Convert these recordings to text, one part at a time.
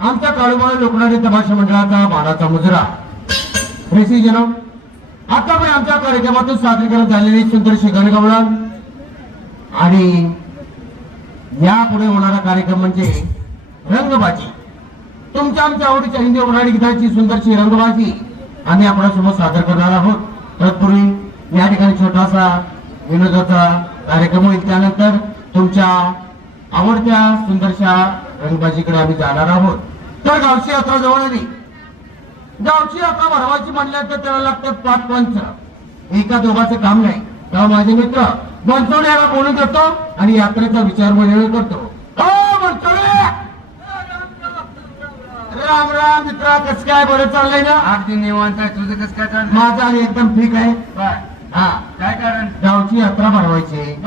आमच्या काळूबाळ लोकनारी तमाशा मंडळाचा बाळाचा मुजरा. रेसी जनो आता पण आमच्या कार्यक्रमातून सादरीकरण झालेली सुंदरशी गणगवळण आणि यापुढे होणारा कार्यक्रम म्हणजे रंगबाजी. तुमच्या आमच्या आवडीच्या हिंदी मराठी गीताची सुंदरशी रंगबाजी आम्ही आपल्यासमोर सादर करणार आहोत. तत्पूर्वी या ठिकाणी छोटासा विनोदाचा कार्यक्रम होईल. त्यानंतर तुमच्या आवडत्या सुंदरशा रंगबाजीकडे आम्ही जाणार आहोत. तर गावची यात्रा जवळ आली. गावची यात्रा भरवायची म्हणल्या तर त्याला लागतात पाच पंच. एका दोघाचं काम नाही. तेव्हा माझे मित्र बनसोडे याला बोलून देतो आणि यात्रेचा विचार मंडळ करतो. हो राम राम मित्रा कस काय? बरं चाललंय ना? अगदी निवांत आहे. तुझं कसं काय चाललं माझा आणि एकदम ठीक आहे. हा. काय कारण? गावची यात्रा भरवायची.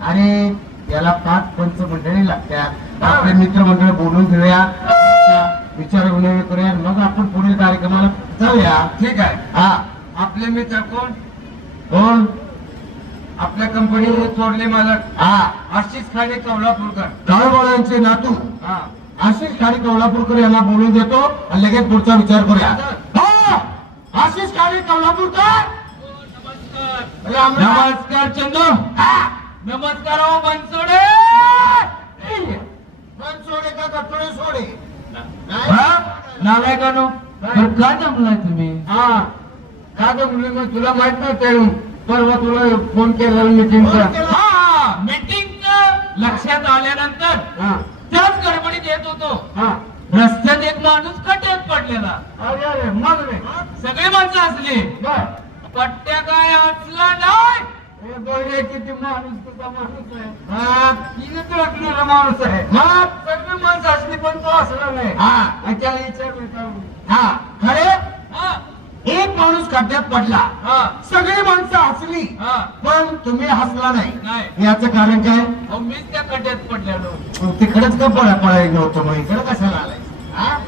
आणि याला पाच पंच मंडळी लागतात. आपले मित्र मंडळ बोलून घेऊया. विचार विनिमय करूया मग आपण पुढील कार्यक्रमाला जाऊया. ठीक आहे. हा. आपले मित्र कोण? कोण? आपल्या कंपनीचे थोरले मालक हा. आशिष खाडे कवलापूरकर. काळूबाळांचे नातू. हा. आशिष खाडे कवलापूरकर यांना बोलून देतो आणि लगेच पुढचा विचार करूया. हो! आशिष खाडे कवलापूरकर. राम राम. नमस्कार चंदू. हा! नमस्कार हो बनसोडे. बनसोडे का कटोळे सोडे? नालायकानो तर का जमलाय तुम्ही? हा. का जमले मग तुला माहीत नव्हतं परवा तुला फोन केला मिटिंगचा हा मीटिंग लक्षात आल्यानंतर त्याच गडबडीत येत होतो. हा. रस्त्यात एक माणूस कट्यात पडलेला. अरे अरे मग रे. सगळी माणसं असली पट्ट्या काय असला नाही? किती माणूस तुझा माणूस आहे. हा, तिने माणूस आहे. हा सगळी माणसं असली पण तो असला नाही. हा. त्याला विचारलं का? हा. खरे? हा, एक माणूस खड्ड्यात पडला. हा, सगळी माणसं हसली. हा. पण तुम्ही हसला नाही. याचं कारण काय? मीच त्या कट्यात पडलेलो. तिकडेच का पळा पळायला नव्हतं मग? इकडे कशाला आलाय हा?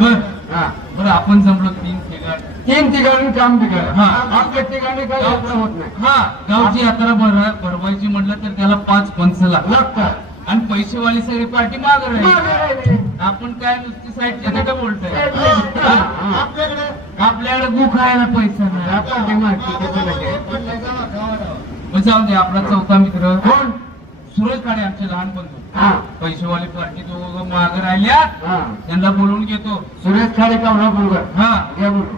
बर. हा. आपण जमलो तीन ठिकाण. तीन ठिकाणी काम बिघड हा. आपल्या ठिकाणी काही होत नाही. हा. गावची यात्रा भर भरवायची म्हटलं तर त्याला पाच पंच लागतात. आणि पैसेवाली सगळी पार्टी माग राहील. आपण काय नुसती साईडच्या नका बोलतोय. आपल्याकडे गु खायला पैसा नाही. ते जाऊ दे आपला चौथा मित्र. कोण? सुरेश काळे आमचे लहान बंधू. हा. पैसेवाली पार्टी दोघं माग राहिल्यात हा. त्यांना बोलवून घेतो. सुरेश खाडे कावला बोलगा हा. घ्या बोलू.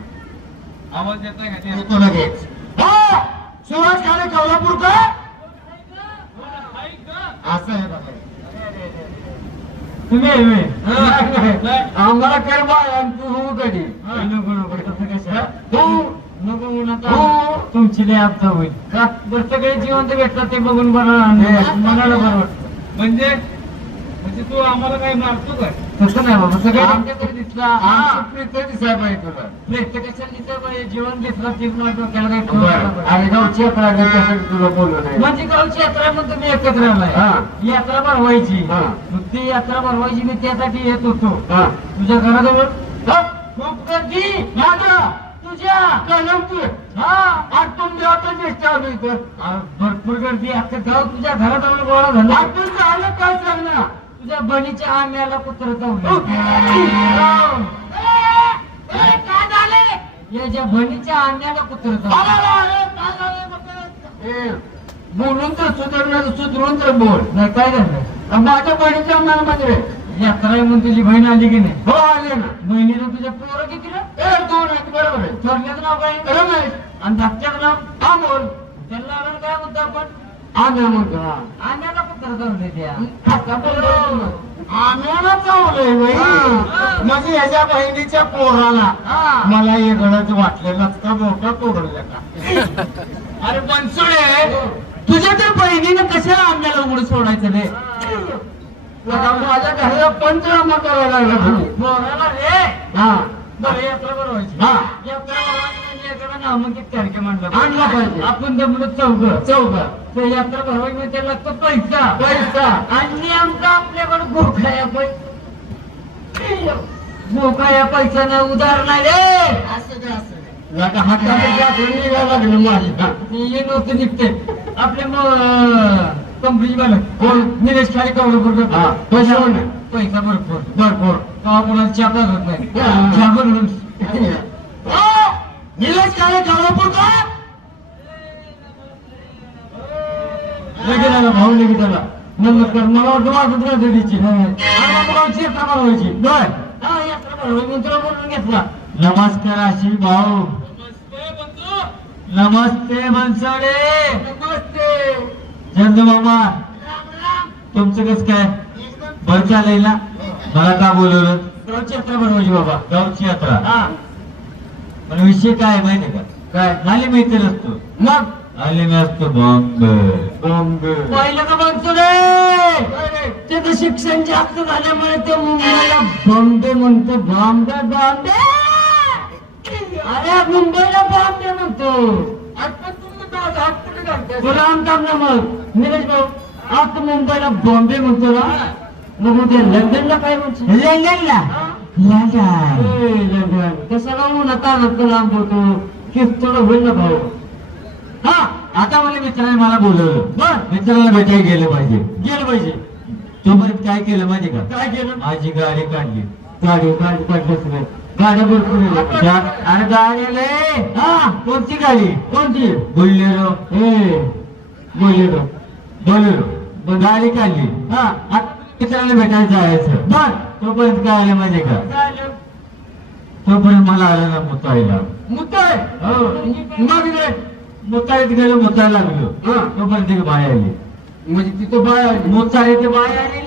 आवाज येतोय का? ते? येतो लगेच! सुरेश खाडे कवलापूर का असं आहे तुम्ही? हा. आम्हाला कर बाय आणि तू हो कधी नको नको तसं कशा तू नको म्हणू नका हो. तुमची लय आपदा होईल का? बरं सगळे जिवंत भेटतात ते बघून बरं. मनाला बरं वाटतं म्हणजे म्हणजे तू आम्हाला मारतो काय? तसं नाही बाबा सगळे आमच्याकडे दिसला दिसाय पाहिजे तुला प्रेत कशाला दिसलं पाहिजे जीवन दिसला तीच माझ्या डोक्याला काही ठेवू बरं. नका. आणि गावची यात्रा आहे, त्यासाठी तुला बोललो नाही. म्हणजे गावची यात्रा मग तुम्ही एकत्र आलाय. हा. यात्रा भरवायची. ती यात्रा भरवायची मी त्यासाठी येत होतो. हा. तुझ्या घराजवळ? खूप गर्दी माझ्या तुझ्या. कलमपूर हा. दिसतं आम्ही इथं. भरपूर गर्दी आता गाव तुझ्या घराजवळ गोळा झाला. आटून झालं काय सांग ना तुझ्या बनीच्या आम्याला कुत्र. काय झाले? याच्या बनीच्या आम्याला कुत्र? ए, बोलून तर सुधारणार सुधरून तर बोल. नाही काय झालं? माझ्या बहिणीच्या मध्ये यात्रा आहे म्हणून तुझी बहीण आली की नाही? हो आले ना. बहिणीला तुझ्या पोरं किती दोन आहेत बरोबर आहे. थोरल्याचं नाव काय? आणि धाकट्याचं नाव? हा बोल. त्यांना आपण काय म्हणतो आपण म्हणतो. हा. आम्याला कुत्र चावलंय बाई. म्हणजे याच्या बहिणीच्या पोराला हा. मला हे गळच वाटलेलाच का मोठा तोडला का? अरे बनसोडे तुझ्या त्या बहिणीनं कशाला आम्याला उघड सोडायचं रे? माझ्या घराला पंचनामा करायला लागला. पोराला रे. हा. बरं यात्रा हा. एखादा नामांकित कार्यक्रम आणला. आणला पाहिजे. आपण जमलो चौघ. चौघ. तर यात्रा भरवायची म्हणजे त्याला लागतो पैसा. पैसा. आणि नेमका आपल्याकडे गोखा या पैसा गोखा या पैशाने उधार नाही रे. असं काय असं नव्हतं निघते. आपल्या कंपनी मालक. कोण? निलेश खाली कवडं हा. पैसा? पैसा भरपूर. भरपूर. का कोणाची चहा होत नाही. चहा बनवून निलेश काळे काळापूर का लगेच आला भाऊ लगेच आला नमस्कार मला वाटतं गावची यात्रा बर. हा यात्रा म्हणून तुला बोलून घेतला. नमस्कार आशिष भाऊ. नमस्ते मनसोडे नमस्ते. चंदू मामा तुमचं कस काय? बरं चालेल ना? मला का बोलवलं? गावची यात्रा बनवायची बाबा. गावची यात्रा. हा. पण विषय काय माहिती का? काय? आले मी इथे नसतो मग? आले मी असतो बॉम्ब. बॉम्ब. पहिलं का बघतो रे त्याचं शिक्षण जास्त झाल्यामुळे ते मुंबईला बॉम्बे म्हणतो. बॉम्बे बॉम्बे! अरे मुंबईला बॉम्बे म्हणतो. तुला आमचा ना मग. निलेश भाऊ आज तू मुंबईला बॉम्बे म्हणतो ना? मग उद्या लंडनला काय म्हणतो? लंडनला? कशाला उन्हात आणत लांब होतो थोडं होईल ना भाऊ हा आता मला मित्राने मला बोलवलं बर मित्राला भेटायला गेलं पाहिजे गेलं पाहिजे तोपर्यंत काय केलं माहिती का काय केलं माझी गाडी काढली गाडी गाडी काढलीच नाही गाड्या भरपूर अरे गाडी हा कोणती गाडी कोणती बोलेरो ए बोलेरो बोलेरो गाडी काढली हा आता मित्राला भेटायला जायचं? बर तोपर्यंत काय आलं माहिती का? तोपर्यंत मला आलं ना मुतायला मुताय हो. मग रे मुताईत गेलो मुतायला लागलो. हा. तोपर्यंत ती बाय आली. म्हणजे तिथं बाय आली. ते बाय आली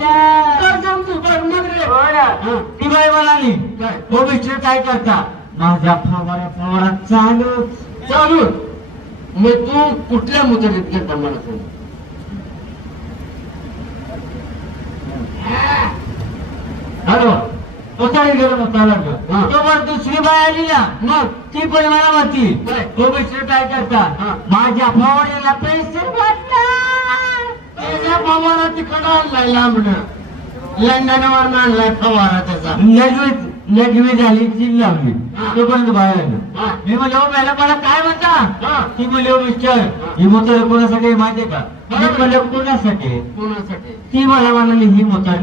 बाय रे हो. ती बाई म्हणाली काय? हो मिस्टर काय करता? माझ्या फवारा फवारा चालू चालू मग तू कुठल्या मुदतीत गेलता मला सांग हॅलो मुताई गेलो लागलो हा. तोपर्यंत दुसरी बाय आली ना मग ती पण मला म्हणती? हो मिस्टर काय करता. माझ्या फवाऱ्याला पैसे त्याच्या मामाला तिकडं आणलाय लांबणं लंडनवर आणलाय फवारा त्याचा लगेच लगेच झाली चिल लावली हा. तोपर्यंत बाहेर मी म्हणलं मॅडम मला काय म्हणता. ती म्हणली मिस्टर ही मोतर कोणासाठी माहितीये का मी. म्हणलं कोणासाठी? कोणासाठी ती मला म्हणाली ही मोतर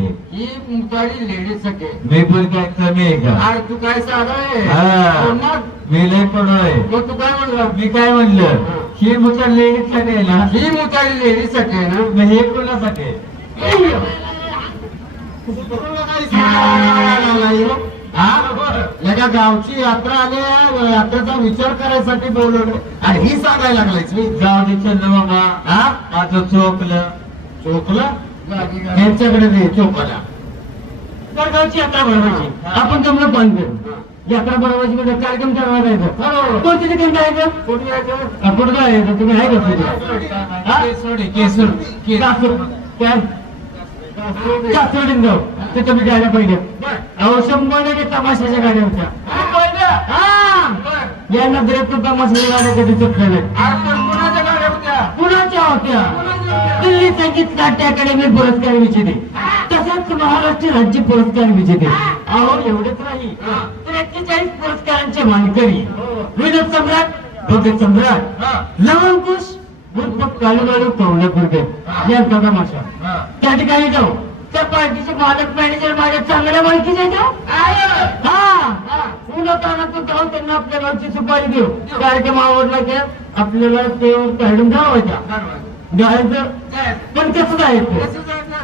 आहे. ही लेडीजसाठी. मी पण काय कमी आहे का? तू काय साधा हा. आहे मग मी लय आहे. मग तू काय म्हणला? मी काय म्हणलं? हा. आहे ना? ही लेडीजसाठी आहे ना? मग हे कोणासाठी आहे? हा? गावची यात्रा आली आहे, यात्रेचा विचार करायसाठी बोलवलं. आणि ही सांगायला लागलायच मी. जाऊ दे मामा हा? आता चोकलं चोकला यांच्याकडे दे चोकाला गावची यात्रा बनवायची हा. आपण जमलं बंद यात्रा बनवायची म्हणजे कार्यक्रम ठरवायला जायचं. कोणत्या ठिकाणी जायचं? कुठे जायचं कुठं जायचं? तुम्ही आहे का तिथे? हा? केसोड कासर. काय? कासरडीन जाऊ. ते तुम्ही जायला पाहिजे. अहो शंभर टक्के तमाशाच्या गाड्या होत्या. हा! या नगरात तर तमाशाच्या गाड्या कधी चुकल्या नाही. कुणाच्या होत्या? दिल्ली संगीत नाट्य अकादमी पुरस्कार विजेते. तसंच महाराष्ट्र राज्य पुरस्कार विजेते. अहो एवढेच नाही. तर पुरस्कारांचे मानकरी. विनोद सम्राट भगत सम्राट. लवंकुश उर्फ काळूबाळू या सगळ्या माशा त्या ठिकाणी जाऊ. त्या पार्टीचे मालक मॅनेजर माझ्या चांगल्या मालकीचे आहेत हो. हा. उन्हात जाऊन त्यांना आपल्या गावची सुपारी देऊ. कार्यक्रम आवडला की आपल्याला ते काढून जावायचा जायचं पण कसं जायचं?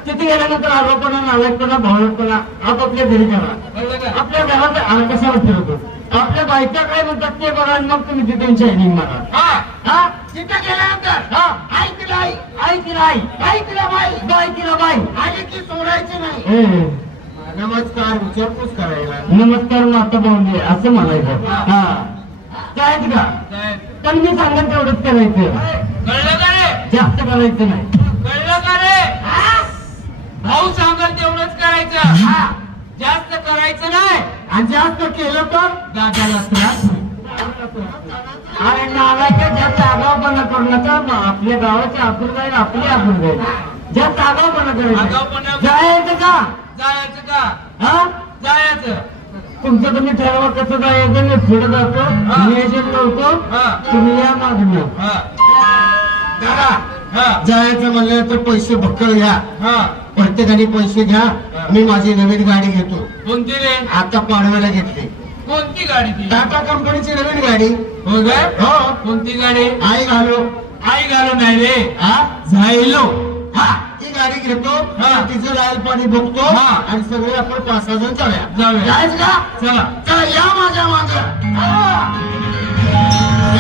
तिथे गेल्यानंतर आरोपणा नालायकपणा भावनापणा आपापल्या घरी करा. आपल्या घरात कशाला फिरतो आपल्या बायका काय म्हणतात ते बघा आणि मग तुम्ही तिथून शायनिंग मारा. हा. तिथे गेल्यानंतर आई तिला आई आई तिला आई आई तिला बाई. बाई. तिला बाई सोडायची नाही. नमस्कार विचारपूस करायला. नमस्कार माता पाहुणे असं म्हणायचं. हा. जायचं का? पण मी सांगेन तेवढंच करायचं. करायचं नाही. कळलं का रे? भाऊ सांगल तेवढंच करायचं. जास्त करायचं नाही. आणि जास्त केलं तर? दादाला त्रास. अरे नावाच्या जास्त आगावपणा करू नका मग आपल्या गावाची आपूर जाईल आपली आपूर जाईल जास्त आगावपणा करायचं जायचं का? जायचं का? हा? जायचं. तुमचं तुम्ही ठरवा कसं जायचं मी पुढे जातो. नियोजन हा. तुम्ही या मागणं दादा जायचं म्हणलं तर पैसे भक्कळ घ्या. हा. प्रत्येकाने पैसे घ्या. मी माझी नवीन गाडी घेतो. कोणती रे? आता पाडव्याला घेतली. कोणती गाडी टाटा कंपनीची नवीन गाडी. हो हो. कोणती गाडी? आई घालो. आई घालून नाही रे. हा? झायलो हा. ती गाडी घेतो. हा. तिचं लाल पाणी बघतो. हा. आणि सगळे आपण पाच सहा जण जाऊया. जाऊया. चला. चला या माझ्या माग.